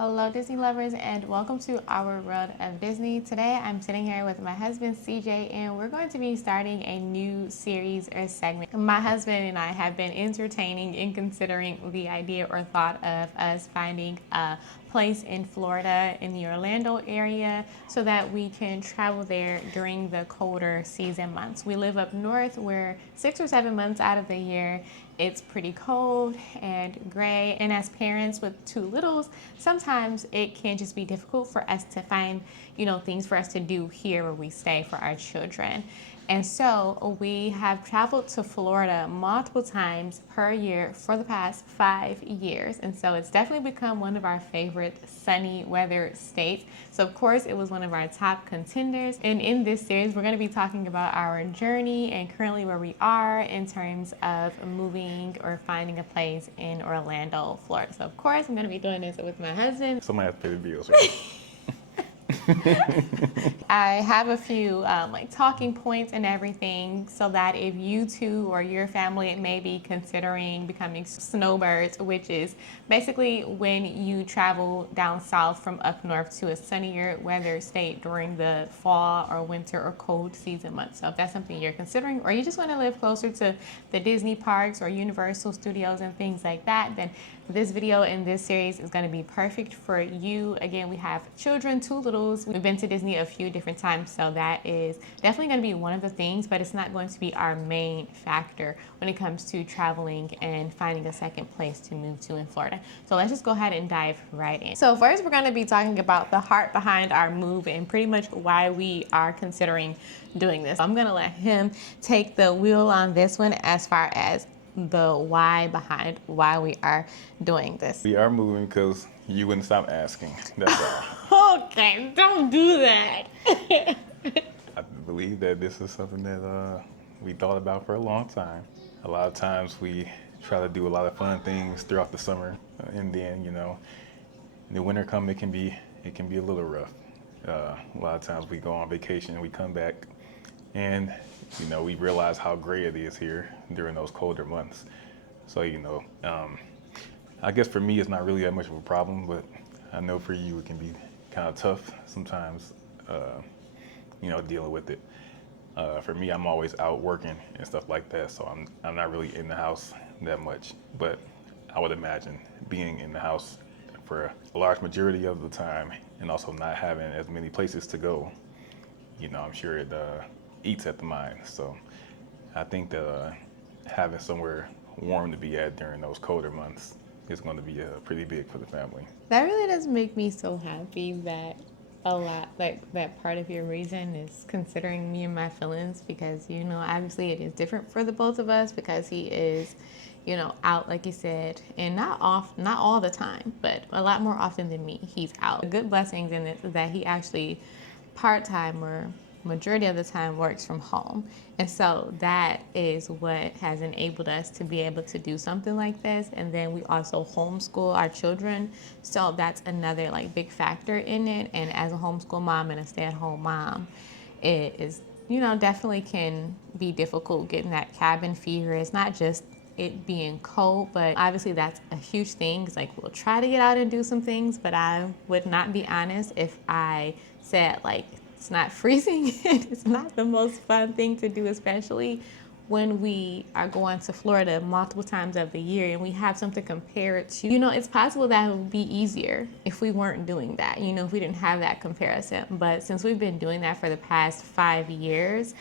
Hello, Disney lovers, and welcome to our world of Disney. Today, I'm sitting here with my husband, CJ, and we're going to be starting a new series or segment. My husband and I have been entertaining and considering the idea or thought of us finding a place in Florida in the Orlando area so that we can travel there during the colder season months. We live up north where 6 or 7 months out of the year it's pretty cold and gray, and as parents with two littles, sometimes it can just be difficult for us to find, things for us to do here where we stay for our children. And so we have traveled to Florida multiple times per year for the past 5 years. And so it's definitely become one of our favorite sunny weather states. So of course it was one of our top contenders. And in this series, we're going to be talking about our journey and currently where we are in terms of moving or finding a place in Orlando, Florida. So of course I'm going to be doing this with my husband. Somebody has to pay the bills, right? I have a few talking points and everything so that if you too or your family may be considering becoming snowbirds, which is basically when you travel down south from up north to a sunnier weather state during the fall or winter or cold season months. So if that's something you're considering, or you just want to live closer to the Disney parks or Universal Studios and things like that, then this video in this series is going to be perfect for you. Again, we have children, two littles. We've been to Disney a few different times, so that is definitely going to be one of the things, but it's not going to be our main factor when it comes to traveling and finding a second place to move to in Florida. So let's just go ahead and dive right in. So first, we're going to be talking about the heart behind our move and pretty much why we are considering doing this. I'm going to let him take the wheel on this one as far as the why behind why we are doing this. We are moving because you wouldn't stop asking. That's all. Okay, don't do that. I believe that this is something that we thought about for a long time. A lot of times we try to do a lot of fun things throughout the summer, and then the winter it can be a little rough. A lot of times we go on vacation and we come back, and we realize how gray it is here during those colder months. So I guess for me it's not really that much of a problem, but I know for you it can be kind of tough sometimes, dealing with it. For me, I'm always out working and stuff like that, so I'm not really in the house that much. But I would imagine being in the house for a large majority of the time and also not having as many places to go, I'm sure it eats at the mind. So I think that having somewhere warm to be at during those colder months is going to be pretty big for the family. That really does make me so happy that a lot, that part of your reason is considering me and my feelings, because obviously it is different for the both of us because he is out, like you said, and not all the time, but a lot more often than me, he's out. The good blessings in this is that he actually part-time or majority of the time works from home. And so that is what has enabled us to be able to do something like this. And then we also homeschool our children. So that's another big factor in it. And as a homeschool mom and a stay-at-home mom, it is, definitely can be difficult getting that cabin fever. It's not just it being cold, but obviously that's a huge thing. It's we'll try to get out and do some things, but I would not be honest if I said it's not freezing. It's not the most fun thing to do, especially when we are going to Florida multiple times of the year and we have something to compare it to. It's possible that it would be easier if we weren't doing that, if we didn't have that comparison. But since we've been doing that for the past 5 years,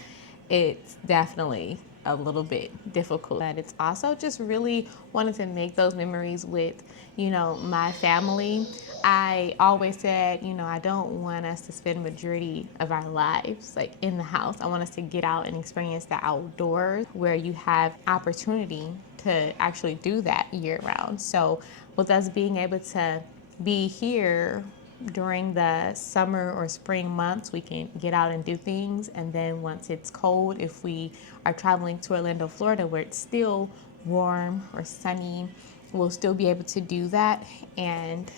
it's definitely a little bit difficult. But it's also just really wanting to make those memories with my family. I always said, I don't want us to spend majority of our lives in the house. I want us to get out and experience the outdoors where you have opportunity to actually do that year round. So with us being able to be here during the summer or spring months, we can get out and do things. And then once it's cold, if we are traveling to Orlando, Florida, where it's still warm or sunny, we'll still be able to do that. And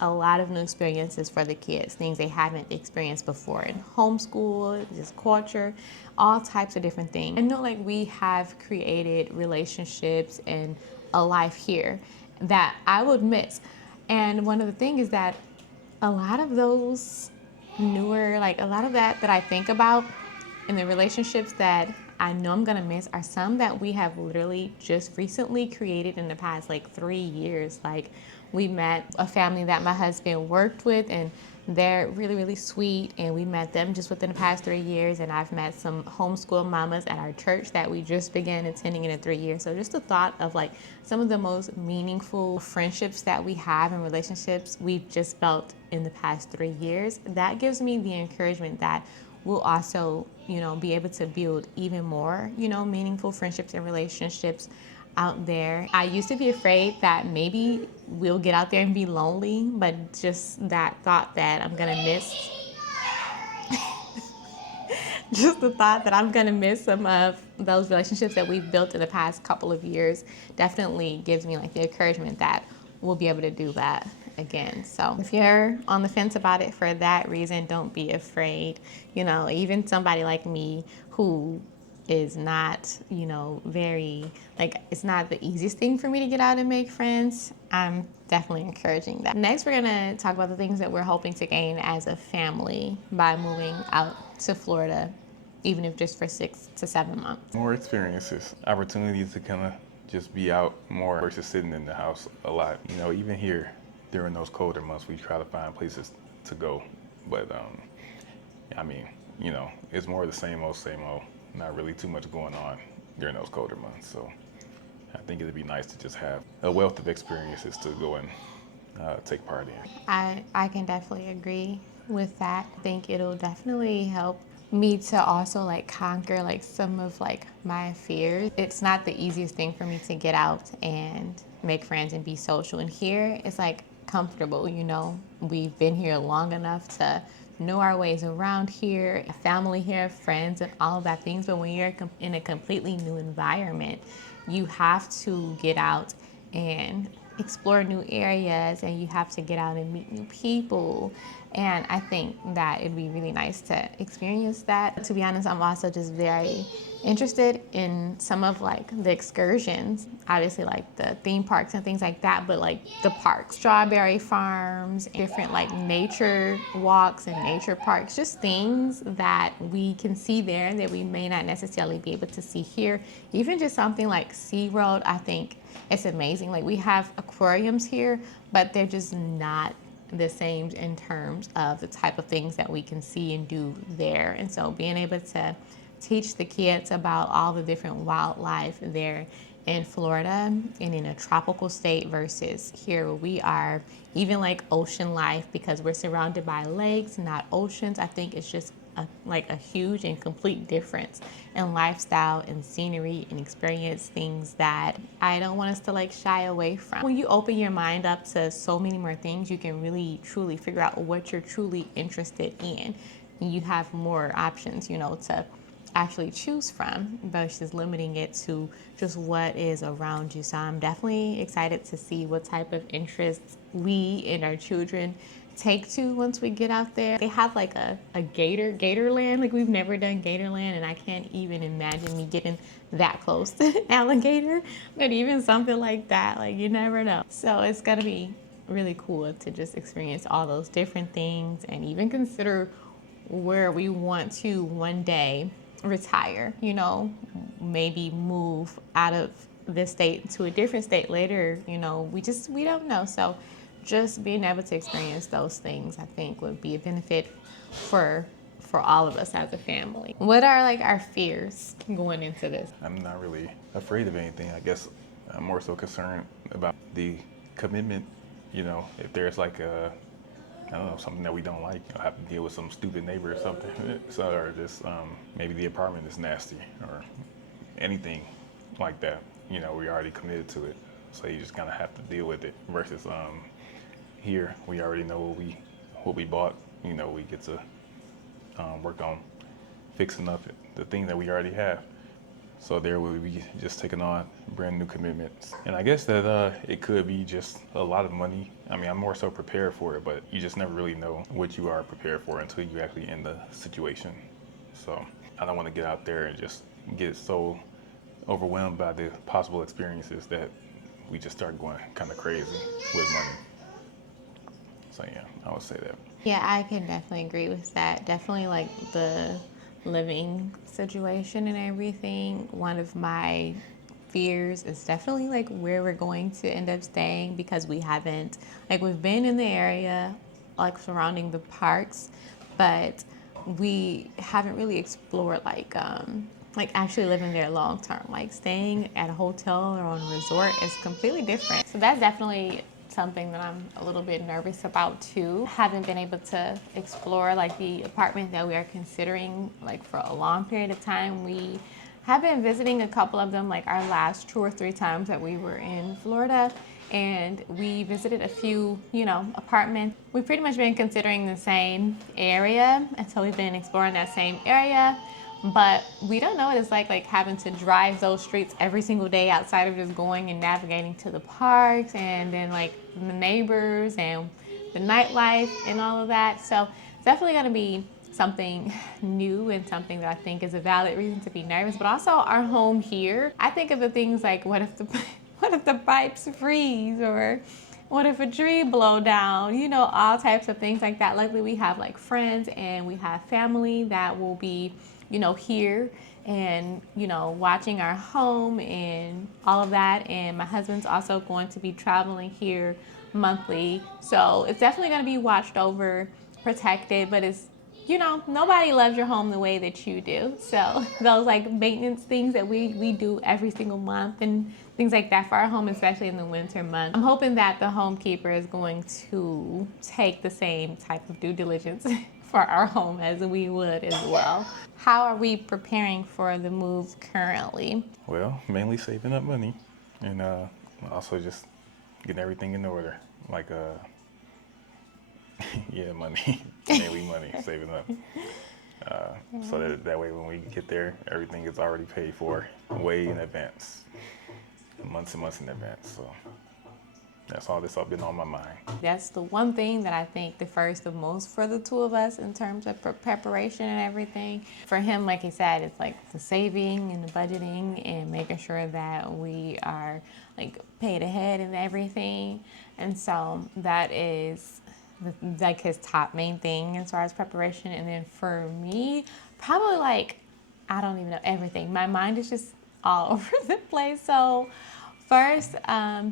a lot of new experiences for the kids, things they haven't experienced before in homeschool, just culture, all types of different things. I know we have created relationships and a life here that I would miss. And one of the things is that a lot of those newer, like a lot of that I think about in the relationships that I know I'm gonna miss are some that we have literally just recently created in the past like 3 years. Like we met a family that my husband worked with, and they're really, really sweet. And we met them just within the past 3 years. And I've met some homeschool mamas at our church that we just began attending in 3 years. So just the thought of like some of the most meaningful friendships that we have and relationships we've just felt in the past 3 years, that gives me the encouragement that we'll also, be able to build even more, meaningful friendships and relationships out there. I used to be afraid that maybe we'll get out there and be lonely, but just that thought that I'm gonna miss, just the thought that I'm gonna miss some of those relationships that we've built in the past couple of years definitely gives me like the encouragement that we'll be able to do that again. So if you're on the fence about it for that reason, don't be afraid. Even somebody like me who is not, very, like, it's not the easiest thing for me to get out and make friends. I'm definitely encouraging that. Next, we're gonna talk about the things that we're hoping to gain as a family by moving out to Florida, even if just for 6 to 7 months. More experiences, opportunities to kind of just be out more versus sitting in the house a lot. Even here during those colder months, we try to find places to go. But I mean, it's more the same old, same old. Not really too much going on during those colder months. So I think it'd be nice to just have a wealth of experiences to go and take part in. I can definitely agree with that. I think it'll definitely help me to also like conquer like some of like my fears. It's not the easiest thing for me to get out and make friends and be social. And here it's like comfortable, We've been here long enough to know our ways around here, family here, friends, and all of that things. But when you're in a completely new environment, you have to get out and explore new areas, and you have to get out and meet new people. And I think that it'd be really nice to experience that. To be honest, I'm also just very interested in some of like the excursions, obviously like the theme parks and things like that, but like the parks, strawberry farms, different like nature walks and nature parks, just things that we can see there that we may not necessarily be able to see here. Even just something like SeaWorld, I think it's amazing. Like we have aquariums here, but they're just not the same in terms of the type of things that we can see and do there. And so being able to teach the kids about all the different wildlife there in Florida and in a tropical state versus here where we are, even like ocean life, because we're surrounded by lakes, not oceans. I think it's just a huge and complete difference in lifestyle and scenery and experience, things that I don't want us to like shy away from. When you open your mind up to so many more things, you can really truly figure out what you're truly interested in. And you have more options, to actually choose from versus limiting it to just what is around you. So I'm definitely excited to see what type of interests we and our children take to once we get out there. They have like a Gatorland. Like we've never done Gatorland, and I can't even imagine me getting that close to an alligator. But even something like that, like you never know. So it's gonna be really cool to just experience all those different things and even consider where we want to one day retire, maybe move out of this state to a different state later, we don't know. So just being able to experience those things, I think would be a benefit for all of us as a family. What are like our fears going into this? I'm not really afraid of anything. I guess I'm more so concerned about the commitment, if there's like I don't know, something that we don't like, have to deal with some stupid neighbor or something. So, or just maybe the apartment is nasty or anything like that. We already committed to it, so you just kind of have to deal with it. Versus here, we already know what we bought. We get to work on fixing up the thing that we already have. So there we be just taking on brand new commitments. And I guess that it could be just a lot of money. I mean, I'm more so prepared for it, but you just never really know what you are prepared for until you actually in the situation. So I don't want to get out there and just get so overwhelmed by the possible experiences that we just start going kind of crazy with money. So yeah, I would say that. Yeah, I can definitely agree with that. Definitely like the living situation and everything. One of my fears is definitely like where we're going to end up staying because we haven't, like, we've been in the area, like surrounding the parks, but we haven't really explored like actually living there long term. Like staying at a hotel or on a resort is completely different. So that's definitely something that I'm a little bit nervous about too. Haven't been able to explore like the apartment that we are considering like for a long period of time. We have been visiting a couple of them like our last 2 or 3 times that we were in Florida, and we visited a few, apartments. We've pretty much been considering the same area, and so we've been exploring that same area. But we don't know what it's like having to drive those streets every single day outside of just going and navigating to the parks and then like the neighbors and the nightlife and all of that. So it's definitely going to be something new and something that I think is a valid reason to be nervous. But also our home here, I think of the things like what if the what if the pipes freeze, or what if a tree blow down, all types of things like that. Luckily we have like friends and we have family that will be here and, watching our home and all of that. And my husband's also going to be traveling here monthly. So it's definitely going to be watched over, protected, but it's, nobody loves your home the way that you do. So those like maintenance things that we do every single month and things like that for our home, especially in the winter months. I'm hoping that the home keeper is going to take the same type of due diligence for our home as we would as well. How are we preparing for the move currently? Well, mainly saving up money, and also just getting everything in order. Like yeah, money, mainly money, saving up. So that way when we get there, everything is already paid for way in advance, months and months in advance. So that's all that's been on my mind. That's the one thing that I think differs the most for the two of us in terms of preparation and everything. For him, like he said, it's like the saving and the budgeting and making sure that we are like paid ahead and everything. And so that is like his top main thing as far as preparation. And then for me, probably like, I don't even know everything. My mind is just all over the place. So first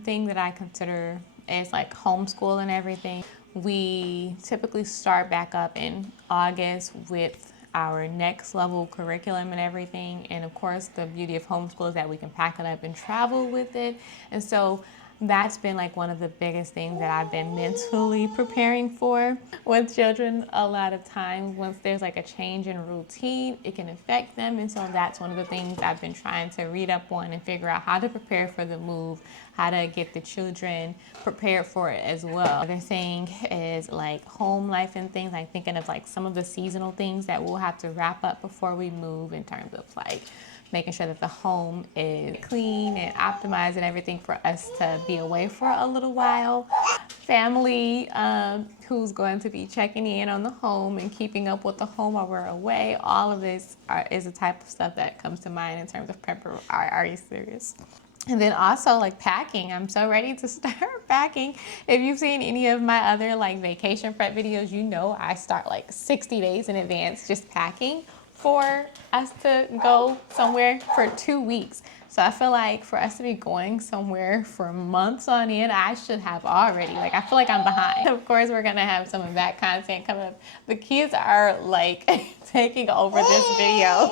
thing that I consider is like homeschool and everything. We typically start back up in August with our next level curriculum and everything. And of course, the beauty of homeschool is that we can pack it up and travel with it. And so that's been like one of the biggest things that I've been mentally preparing for. With children, a lot of times once there's like a change in routine, it can affect them. And so that's one of the things I've been trying to read up on and figure out how to prepare for the move, how to get the children prepared for it as well. Other thing is like home life and things, like thinking of like some of the seasonal things that we'll have to wrap up before we move in terms of like making sure that the home is clean and optimized and everything for us to be away for a little while. Family who's going to be checking in on the home and keeping up with the home while we're away. All of this is the type of stuff that comes to mind in terms of prep. Are you serious? And then also like packing. I'm so ready to start packing. If you've seen any of my other like vacation prep videos, I start like 60 days in advance just packing for us to go somewhere for 2 weeks. So I feel like for us to be going somewhere for months on end, I should have already. Like I feel like I'm behind. Of course, we're gonna have some of that content coming up. The kids are like taking over this video.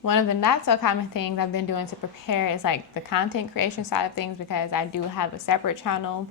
One of the not so common things I've been doing to prepare is like the content creation side of things, because I do have a separate channel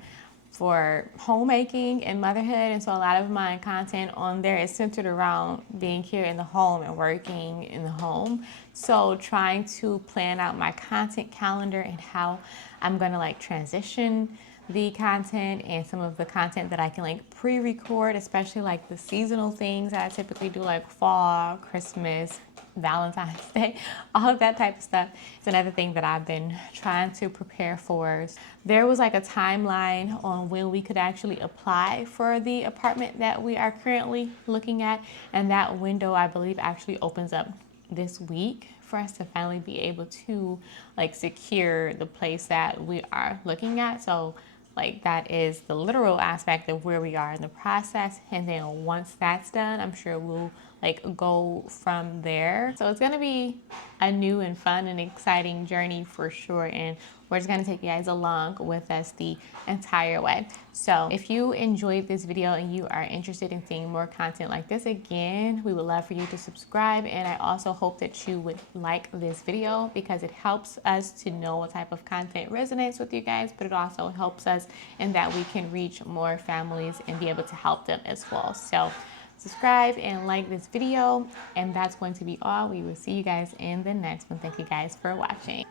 for homemaking and motherhood, and so a lot of my content on there is centered around being here in the home and working in the home. So trying to plan out my content calendar and how I'm gonna like transition the content and some of the content that I can like pre-record, especially like the seasonal things that I typically do, like fall, Christmas, Valentine's Day, all of that type of stuff. It's another thing that I've been trying to prepare for. There was like a timeline on when we could actually apply for the apartment that we are currently looking at, and that window I believe actually opens up this week for us to finally be able to like secure the place that we are looking at. So Like that is the literal aspect of where we are in the process. And then once that's done, I'm sure we'll like go from there. So it's gonna be a new and fun and exciting journey for sure. And we're just gonna take you guys along with us the entire way. So if you enjoyed this video and you are interested in seeing more content like this, again, we would love for you to subscribe. And I also hope that you would like this video because it helps us to know what type of content resonates with you guys, but it also helps us in that we can reach more families and be able to help them as well. So subscribe and like this video, and that's going to be all. We will see you guys in the next one. Thank you guys for watching.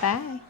Bye.